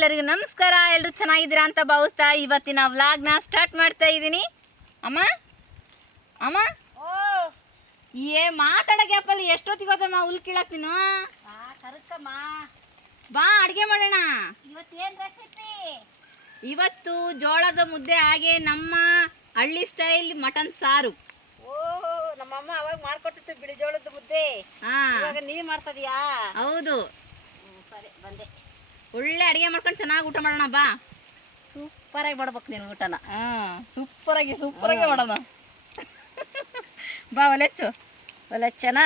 ಎಲ್ಲರಿಗೂ ನಮಸ್ಕಾರ. ಎಲ್ಲರೂ ಚೆನ್ನಾಗಿದ್ದೀರಾ ಅಂತ ಭಾವಿಸ್ತಾ ಇವತ್ತಿನ ವ್ಲಾಗ್ನ ಸ್ಟಾರ್ಟ್ ಮಾಡ್ತಾ ಇದ್ದೀನಿ. ಅಮ್ಮ ಅಮ್ಮ ಮಾತಾಡೋ ಗ್ಯಾಪಲ್ಲಿ ಎಷ್ಟೊತ್ತಿಗೆ ಹೋದಮ್ಮ? ಹುಲ್ ಕೀಳಕ್ ನೀನು ಕರೆಕ್ಟಮ್ಮ. ಬಾ ಅಡುಗೆ ಮಾಡೋಣ. ಇವತ್ತೇನು ರೆಸಿಪಿ? ಇವತ್ತು ಜೋಳದ ಮುದ್ದೆ, ಹಾಗೆ ನಮ್ಮ ಹಳ್ಳಿ ಸ್ಟೈಲ್ ಮಟನ್ ಸಾರು. ನಮ್ಮಮ್ಮ ಅವಾಗ ಮಾಡ್ಕೊಟ್ಟಿತ್ತು ಬಿಳಿ ಜೋಳದ ಮುದ್ದೆ. ಇವಾಗ ನೀವ್ ಮಾಡ್ತದೀಯಾ? ಹೌದು. ಸರಿ ಬಂದೆ. ಒಳ್ಳೆ ಅಡುಗೆ ಮಾಡ್ಕೊಂಡು ಚೆನ್ನಾಗಿ ಊಟ ಮಾಡೋಣ ಬಾ. ಸೂಪರ್ ಆಗಿ ಮಾಡ್ಬೇಕು ನೀನು ಊಟನ. ಸೂಪರ್ ಆಗಿ ಮಾಡೋಣ ಬಾ. ಒಲೆಚ್ಚು ಒಲೆಚ್ಚನಾ?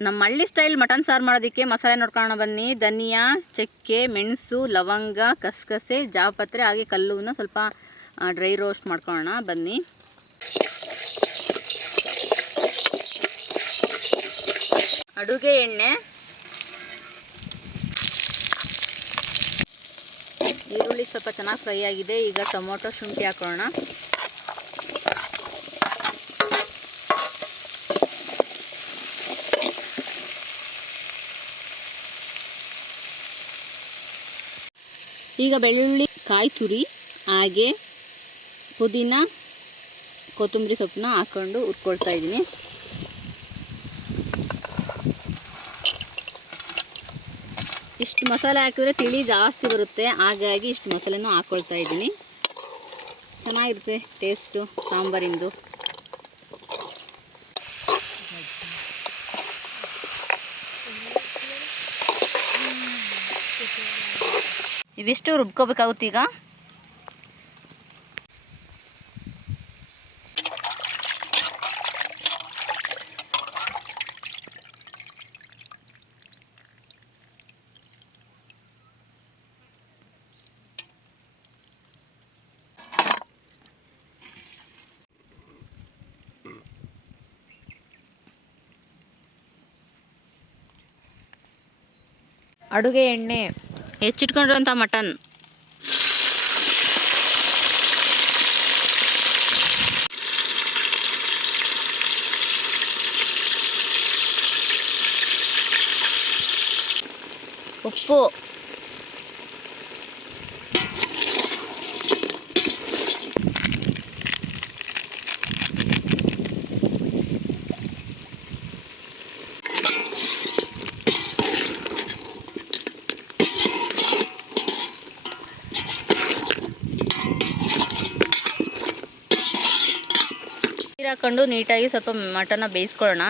ನಮ್ಮ ಹಳ್ಳಿ ಸ್ಟೈಲ್ ಮಟನ್ ಸಾರು ಮಾಡೋದಕ್ಕೆ ಮಸಾಲೆ ನೋಡ್ಕೊಳ್ಳೋಣ ಬನ್ನಿ. ಧನಿಯಾ, ಚಕ್ಕೆ, ಮೆಣಸು, ಲವಂಗ, ಕಸಕಸೆ, ಜಾಪತ್ರೆ, ಹಾಗೆ ಕಲ್ಲುನ ಸ್ವಲ್ಪ ಡ್ರೈ ರೋಸ್ಟ್ ಮಾಡ್ಕೊಳ್ಳೋಣ ಬನ್ನಿ. ಅಡುಗೆ ಎಣ್ಣೆ, ಈರುಳ್ಳಿ ಸ್ವಲ್ಪ ಚೆನ್ನಾಗಿ ಫ್ರೈ ಆಗಿದೆ. ಈಗ ಟೊಮೊಟೊ, ಶುಂಠಿ ಹಾಕೊಳ್ಳೋಣ. ಈಗ ಬೆಳ್ಳುಳ್ಳಿ, ಕಾಯಿ ತುರಿ, ಹಾಗೆ ಪುದೀನ, ಕೊತ್ತಂಬರಿ ಸೊಪ್ಪನ್ನ ಹಾಕ್ಕೊಂಡು ಹುರ್ಕೊಳ್ತಾ ಇದ್ದೀನಿ. ಇಷ್ಟು ಮಸಾಲೆ ಹಾಕಿದ್ರೆ ತಿಳಿ ಜಾಸ್ತಿ ಬರುತ್ತೆ, ಹಾಗಾಗಿ ಇಷ್ಟು ಮಸಾಲೆನೂ ಹಾಕ್ಕೊಳ್ತಾ ಇದ್ದೀನಿ. ಚೆನ್ನಾಗಿರುತ್ತೆ ಟೇಸ್ಟು ಸಾಂಬಾರಿಂದು. ಇವಿಷ್ಟು ರುಬ್ಕೋಬೇಕಾಗುತ್ತೆ ಈಗ. ಅಡುಗೆ ಎಣ್ಣೆ, ಹೆಚ್ಚಿಟ್ಕೊಂಡಿರುವಂಥ ಮಟನ್, ಉಪ್ಪು, ನೀರು ಹಾಕೊಂಡು ನೀಟಾಗಿ ಸ್ವಲ್ಪ ಮಟನ್ನ ಬೇಯಿಸ್ಕೊಳ್ಳೋಣ.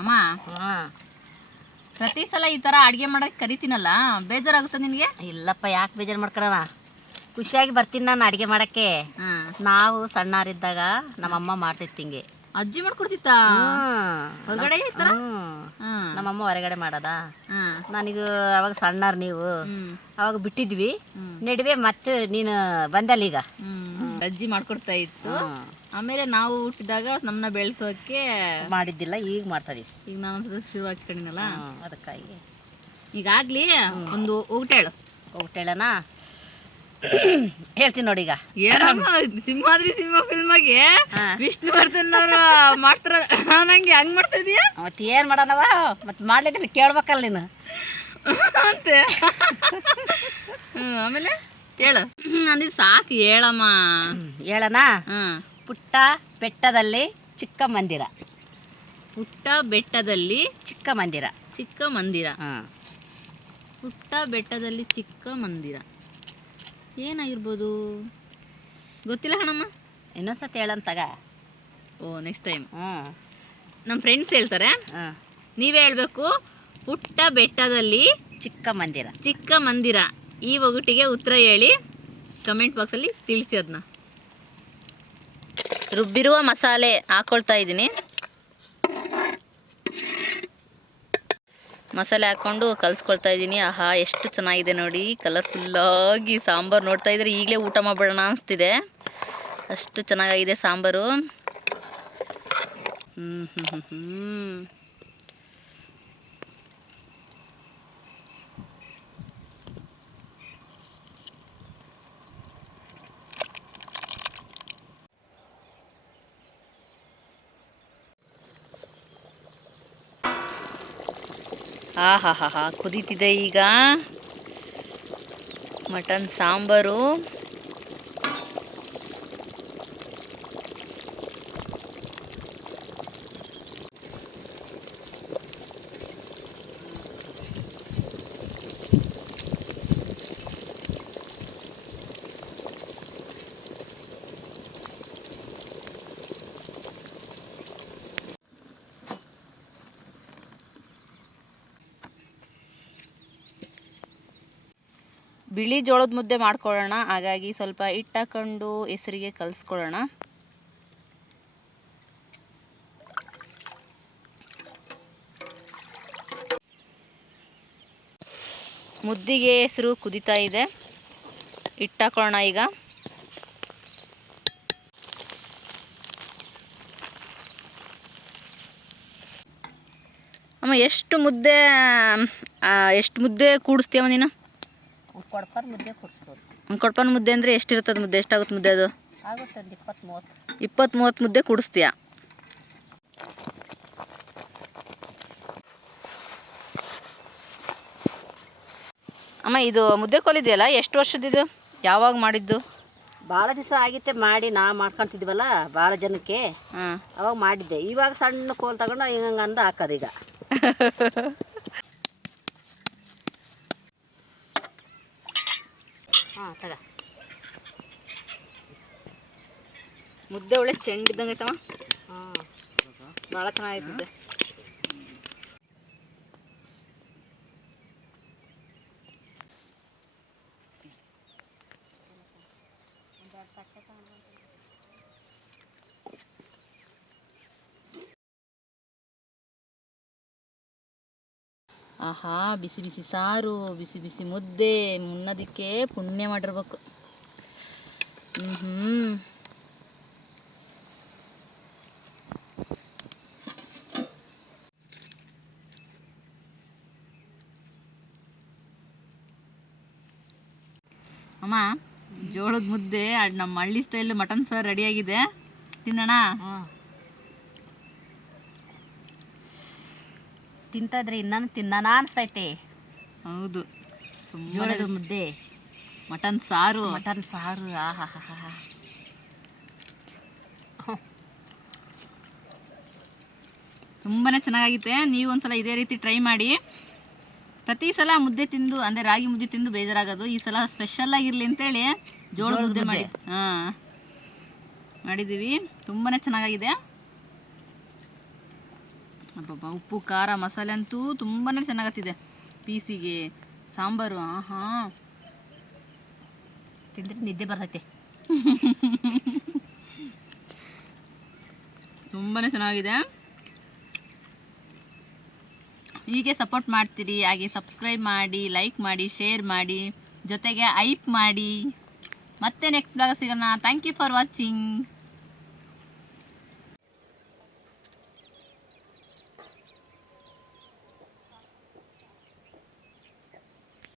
ಅಮ್ಮ, ಪ್ರತಿ ಸಲ ಈ ಥರ ಅಡುಗೆ ಮಾಡೋಕ್ಕೆ ಕರಿತೀನಲ್ಲ, ಬೇಜಾರಾಗುತ್ತೆ ನಿನಗೆ? ಇಲ್ಲಪ್ಪ, ಯಾಕೆ ಬೇಜಾರು ಮಾಡ್ಕೊಳ್ಳೋಣ? ಖುಷಿಯಾಗಿ ಬರ್ತೀನಿ ನಾನು ಅಡುಗೆ ಮಾಡೋಕ್ಕೆ. ನಾವು ಸಣ್ಣವರಿದ್ದಾಗ ನಮ್ಮಮ್ಮ ಮಾಡ್ತಿತ್ತು ಹಿಂಗೆ. ಅಜ್ಜಿ ಮಾಡ್ಕೊಡ್ತಿತ್ತ ಹೊರಗಡೆ? ನಮ್ಮಮ್ಮ ಹೊರಗಡೆ ಮಾಡೋದ. ನನಗೂ ಅವಾಗ ಸಣ್ಣವ್ರು, ನೀವು ಅವಾಗ ಬಿಟ್ಟಿದ್ವಿ ನಡುವೆ, ಮತ್ತೆ ನೀನು ಬಂದಲ್ಲ ಈಗ. ಅಜ್ಜಿ ಮಾಡ್ಕೊಡ್ತಾ ಇತ್ತು. ಆಮೇಲೆ ನಾವು ಹುಟ್ಟಿದಾಗ ನಮ್ಮನ್ನ ಬೆಳೆಸೋಕೆ ಮಾಡಿದ್ದಿಲ್ಲ, ಈಗ ಮಾಡ್ತದೀವಿ. ಈಗ ನಾನು ಶುರು ಹಚ್ಕೊಂಡಿನಲ್ಲ, ಅದಕ್ಕಾಗಿ ಈಗಾಗ್ಲಿ ಒಂದು ಊಟ ಹೇಳು. ಊಟ ಹೇಳನಾ? ಹೇಳ್ತೀನಿ ನೋಡಿ. ಈಗ ಏನಮ್ಮ, ಸಿಂಹಾದ್ರಿ ಸಿಂಹ ಫಿಲ್ಮಾಗೆ ವಿಷ್ಣುವರ್ಧನ್ ಅವರು ಮಾಡ್ತಾರ, ನಂಗೆ ಹಂಗ್ ಮಾಡ್ತಾ ಇದೀಯ? ಮತ್ತೆ ಏನ್ ಮಾಡೋಣವ, ಮತ್ತೆ ಮಾಡ್ಲಿಕ್ಕೆ ಕೇಳ್ಬೇಕಲ್ಲ ನೀನು ಅಂತೆ. ಆಮೇಲೆ ಹೇಳು ಅಂದಿದ್ ಸಾಕು, ಹೇಳಮ್ಮ. ಹೇಳನಾ? ಪುಟ್ಟ ಬೆಟ್ಟದಲ್ಲಿ ಚಿಕ್ಕ ಮಂದಿರ. ಪುಟ್ಟ ಬೆಟ್ಟದಲ್ಲಿ ಚಿಕ್ಕ ಮಂದಿರ. ಚಿಕ್ಕ ಮಂದಿರ. ಪುಟ್ಟ ಬೆಟ್ಟದಲ್ಲಿ ಚಿಕ್ಕ ಮಂದಿರ ಏನಾಗಿರ್ಬೋದು ಗೊತ್ತಿಲ್ಲ ಕಣಮ್ಮ. ಇನ್ನೊಂದ್ಸತಿ ಹೇಳಂತಾಗ. ನೆಕ್ಸ್ಟ್ ಟೈಮ್ ನಮ್ಮ ಫ್ರೆಂಡ್ಸ್ ಹೇಳ್ತಾರೆ, ನೀವೇ ಹೇಳ್ಬೇಕು. ಪುಟ್ಟ ಬೆಟ್ಟದಲ್ಲಿ ಚಿಕ್ಕ ಮಂದಿರ. ಚಿಕ್ಕ ಮಂದಿರ, ಈ ಒಗಟಿಗೆ ಉತ್ತರ ಹೇಳಿ ಕಮೆಂಟ್ ಬಾಕ್ಸಲ್ಲಿ ತಿಳಿಸಿ. ಅದನ್ನ ರುಬ್ಬಿರುವ ಮಸಾಲೆ ಹಾಕ್ಕೊಳ್ತಾ ಇದ್ದೀನಿ. ಮಸಾಲೆ ಹಾಕ್ಕೊಂಡು ಕಲಿಸ್ಕೊಳ್ತಾ ಇದ್ದೀನಿ. ಆಹಾ, ಎಷ್ಟು ಚೆನ್ನಾಗಿದೆ ನೋಡಿ, ಕಲರ್ಫುಲ್ಲಾಗಿ ಸಾಂಬಾರು. ನೋಡ್ತಾ ಇದ್ರೆ ಈಗಲೇ ಊಟ ಮಾಡ್ಬಿಡೋಣ ಅನಿಸ್ತಿದೆ. ಅಷ್ಟು ಚೆನ್ನಾಗಿದೆ ಸಾಂಬಾರು. ಹ್ಞೂ ಕುದೀತಿದೆ ಈಗ ಮಟನ್ ಸಾಂಬಾರು. ಬಿಳಿ ಜೋಳದ ಮುದ್ದೆ ಮಾಡ್ಕೊಳ್ಳೋಣ, ಹಾಗಾಗಿ ಸ್ವಲ್ಪ ಹಿಟ್ಟು ಹಾಕೊಂಡು ಹೆಸರಿಗೆ ಕಲಿಸ್ಕೊಳ್ಳೋಣ. ಮುದ್ದಿಗೆ ಹೆಸರು ಕುದೀತಾ ಇದೆ, ಹಿಟ್ಟು ಹಾಕೊಳ್ಳೋಣ ಈಗ. ಅಮ್ಮ ಎಷ್ಟು ಮುದ್ದೆ ಕೂಡಿಸ್ತೀಯಮ್ಮ ನೀನು? ಕೊಡ್ಪನ್ ಮುದ್ದೆ ಕೊಡಿಸ್ಬೋದು. ಕೊಡ್ಪನ ಮುದ್ದೆ ಅಂದರೆ ಎಷ್ಟಿರ್ತದೆ ಮುದ್ದೆ? ಎಷ್ಟಾಗುತ್ತೆ ಮುದ್ದೆ? ಅದು ಆಗುತ್ತೆ ಒಂದು 20-30. 20-30 ಮುದ್ದೆ ಕೂಡಿಸ್ತೀಯ. ಅಮ್ಮ ಇದು ಮುದ್ದೆ ಕೋಲಿದೆಯಲ್ಲ, ಎಷ್ಟು ವರ್ಷದಿದು? ಯಾವಾಗ ಮಾಡಿದ್ದು? ಭಾಳ ದಿವಸ ಆಗಿತ್ತೆ ಮಾಡಿ, ನಾ ಮಾಡ್ಕೊತಿದ್ವಲ್ಲ ಭಾಳ ಜನಕ್ಕೆ. ಅವಾಗ ಮಾಡಿದ್ದೆ. ಇವಾಗ ಸಣ್ಣ ಕೋಲ್ ತಗೊಂಡು ಹಿಂಗಂಗೆ ಅಂದು ಹಾಕೋದು ಈಗ. ಹಾಂ ತಗ. ಮುದ್ದೆ ಒಳ್ಳೆ ಚೆಂಡಿದ್ದಂಗೆ ಐತಮ್ಮ. ಹಾಂ ಭಾಳ ಚೆನ್ನಾಗಿರ್ತದೆ. ಆಹಾ, ಬಿಸಿ ಬಿಸಿ ಸಾರು, ಬಿಸಿ ಬಿಸಿ ಮುದ್ದೆ, ಮುನ್ನೋದಕ್ಕೆ ಪುಣ್ಯ ಮಾಡಿರ್ಬೇಕು. ಅಮ್ಮ, ಜೋಳದ ಮುದ್ದೆ ನಮ್ಮ ಹಳ್ಳಿ ಸ್ಟೈಲ್ ಮಟನ್ ಸಾರು ರೆಡಿಯಾಗಿದೆ, ತಿನ್ನೋಣ? ತಿಂತಾಯಿದ್ರೆ ಇನ್ನೂ ತಿನ್ನೋಣ ಅನಿಸ್ತೈತೆ. ಹೌದು, ಜೋಳದ ಮುದ್ದೆ ಮಟನ್ ಸಾರು. ಆಹಾ, ತುಂಬಾ ಚೆನ್ನಾಗಿದೆ. ನೀವು ಒಂದ್ಸಲ ಇದೇ ರೀತಿ ಟ್ರೈ ಮಾಡಿ. ಪ್ರತಿ ಸಲ ಮುದ್ದೆ ತಿಂದು, ಅಂದರೆ ರಾಗಿ ಮುದ್ದೆ ತಿಂದು ಬೇಜಾರಾಗೋದು. ಈ ಸಲ ಸ್ಪೆಷಲ್ ಆಗಿರಲಿ ಅಂತೇಳಿ ಜೋಳದ ಮುದ್ದೆ ಮಾಡಿದ್ದೀವಿ. ತುಂಬಾ ಚೆನ್ನಾಗಿದೆ. ಅಬ್ಬಬ್ಬಾ, ಉಪ್ಪು ಖಾರ ಮಸಾಲೆ ಅಂತೂ ತುಂಬಾ ಚೆನ್ನಾಗತ್ತಿದೆ. ಪೀಸಿಗೆ ಸಾಂಬಾರು, ಆಹಾ, ತಿಂದ್ರೆ ನಿದ್ದೆ ಬರ್ತೈತೆ. ತುಂಬಾ ಚೆನ್ನಾಗಿದೆ. ಹೀಗೆ ಸಪೋರ್ಟ್ ಮಾಡ್ತೀರಿ, ಹಾಗೆ ಸಬ್ಸ್ಕ್ರೈಬ್ ಮಾಡಿ, ಲೈಕ್ ಮಾಡಿ, ಶೇರ್ ಮಾಡಿ, ಜೊತೆಗೆ ಹೈಪ್ ಮಾಡಿ. ಮತ್ತೆ ನೆಕ್ಸ್ಟ್ ಬ್ಲಾಗ್ ಸಿಗೋಣ. Thank you for watching.